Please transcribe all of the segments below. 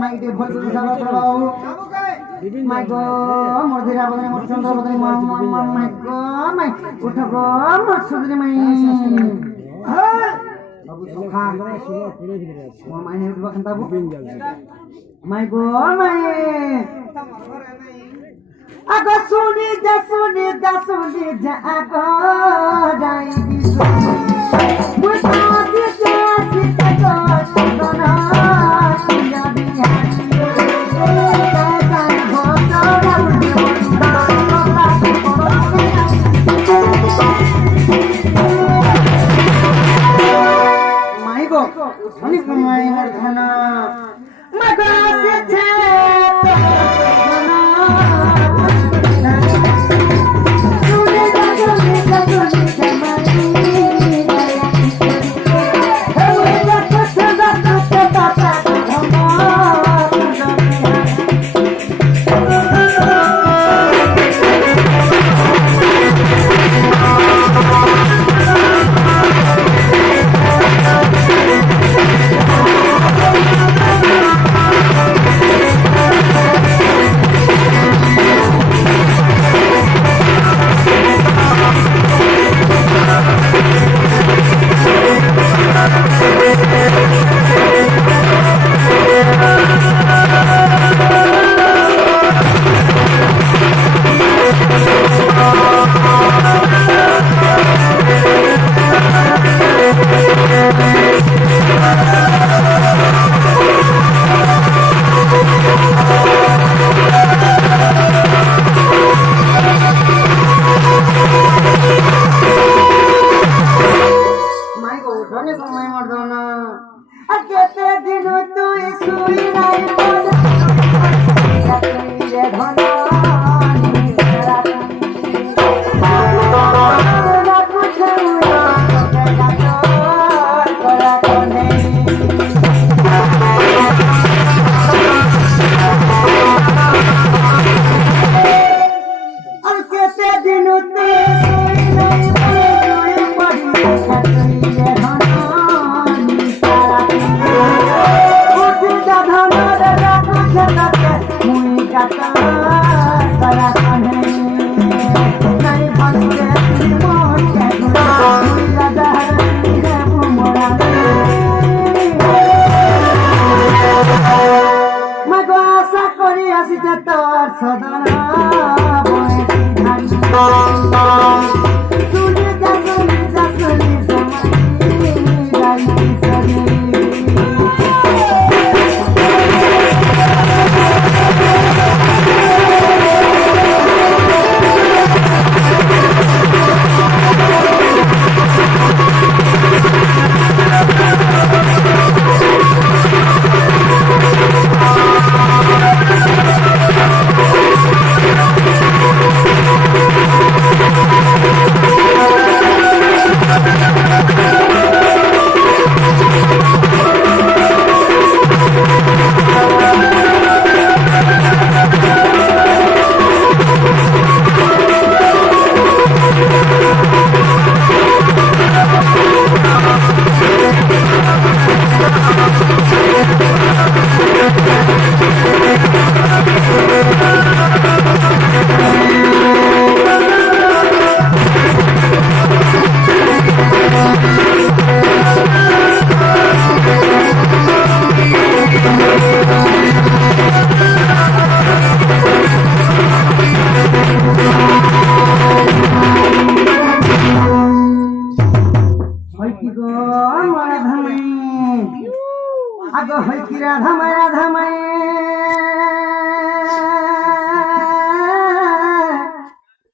মাইকে ভোট করে যাবো মাই গো মোর ধীরা বদনে মোর চন্দ্র বদনে মাই গো মাই উঠো গো মোর সুদরে মাই বাবু সখা মোর মাই উঠবা খান্তা বাবু মাই গো মাই আগো শুনি যা আগো যাই বিসু মুই কাছে যাচ্ছি তো সুন্দরা সুন্দরা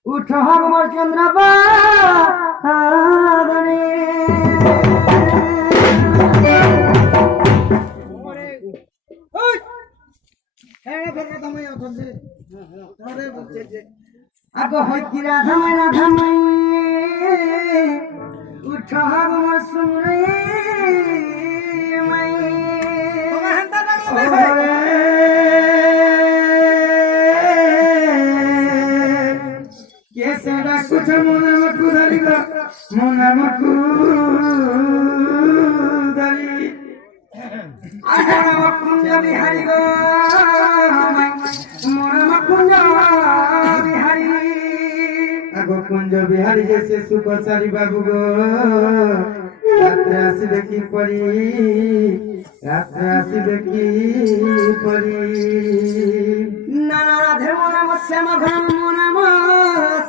উঠো আমার চন্দ্রবা আগো হয় কি রাধামাই উঠো আমার সুন্দরী মাই कैसे कुछ मोना मकू दली का मोना मकू दली আমার কুঞ্জ বিহারি গো মোর কুঞ্জ বিহারি আগো কুঞ্জ বিহারি যে সুকচারি বাবু গো রাত্রে আসিবে কি পরি রাত্রে আসিবে কি পরি নানা রাধে মনাম শ্যাম ঘন মনাম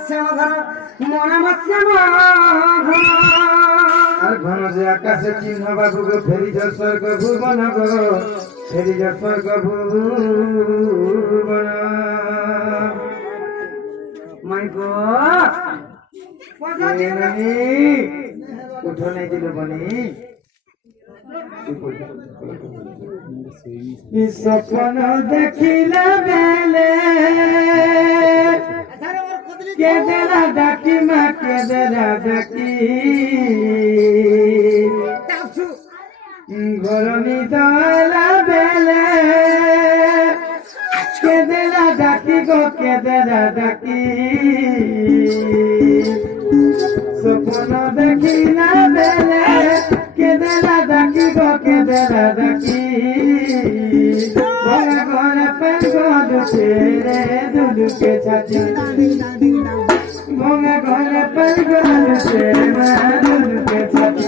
শ্যাম ঘন মনাম শ্যাম ঘন আর ঘন যে আকাশে চিহ্ন বাবু গো ফেরি যা স্বর্গ ভুবন গো ফেরি যা স্বর্গ ভুবন মাই গো উঠো নাই দিল বনি স্বপ্ন দেখিলা বেলে কেদেলা ডাকি মা কেদেলা ডাকি গরমি দলা বেলে কেদেলা ডাকি গো কেদেলা ডাকি স্বপ্ন দেখিলা বেলে কেদেলা ডাকি গো কেদেলা ডাকি ঘরে ঘরে পেগল ছেড়ে দুলুকে ছাতি ঘরে ঘরে পেগল ছেড়ে দুলুকে ছাতি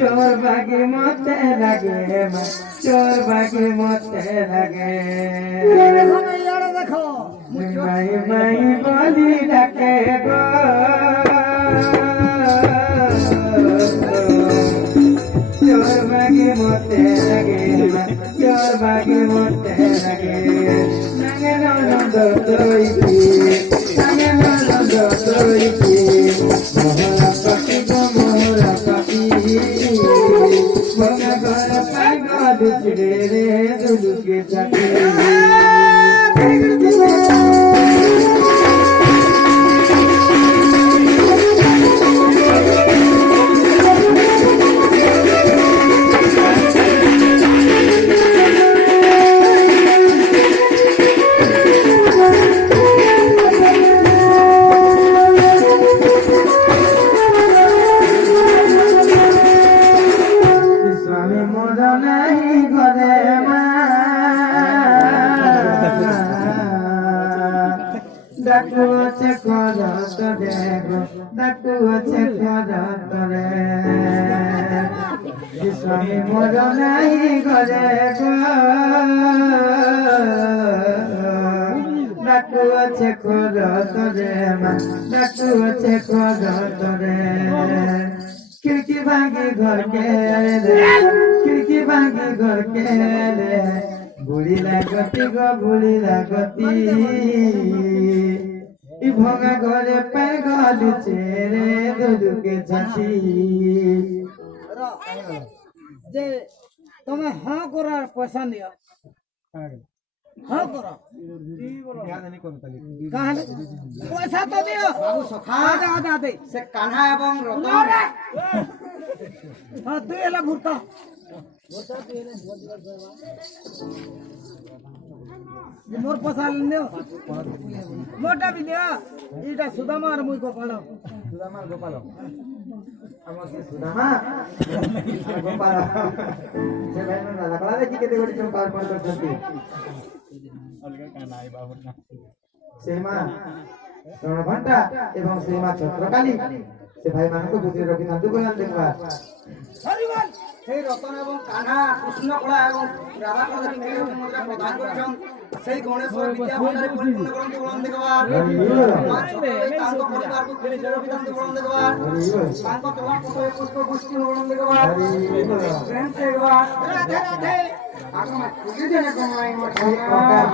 चोर बागी मते लगे चोर बागी मते लगे माई माई बोली लगे गो चोर बागी मते लगे चोर बागी मते लगे नगे नंद तोई नगे नंद तोई मोहरा पति गो मोहरा पति Banga gara paiga duchde re duluke chati Dakuache kora tore go, dakuache kora tore. Swami moro nahi gore go, dakuache kora tore ma, dakuache kora tore. खिड़की भागी घर के रे खिड़की भागी घर के रे बुढ़ी लागती गो बुढ़ी लागती इ भंगा घरे पर गल चेरे दुलुके छाती যে তুমি হ্যাঁ করার পয়সা নিও হ্যাঁ করো পয়সা তো দিও বাবু সখা আদা দে সে কাन्हा এবং রতন হ্যাঁ তুই এলা ঘুরতা মোর পয়সা নিও মোটা বি নিও এটা সুদামার মুই গোপাল সুদামার গোপাল আমার সে সুদামা গোপাল সে ভাই না লাগলা দেখি কেতে গড়ি চৌকার পর করছন্তি সেমা রণঘণ্টা এবং সেমা ছত্রকালী সে ভাই মানুষ বুঝে রখি তান্তু বলান দেখবা হরিবল সেই রতন এবং কাन्हा কৃষ্ণকলা এবং রাধাকৃষ্ণ মেয়ে মুদ্রা প্রদান করেছেন সেই গণেশ্বর বিদ্যা ভান্ডারে পরিপূর্ণ গ্রন্থ বলন দেখবার মা ছোটে তাঙ্ক পরিবারকে ফিরে জড় বিধান বলন দেখবার তাঙ্ক তোমার পুত্র পুষ্প পুষ্টি বলন দেখবার প্রেম দেখবার রাধে রাধে ଆପଣ ଖୋଲିଦେଲେ କଣ ନାହିଁ ମୋ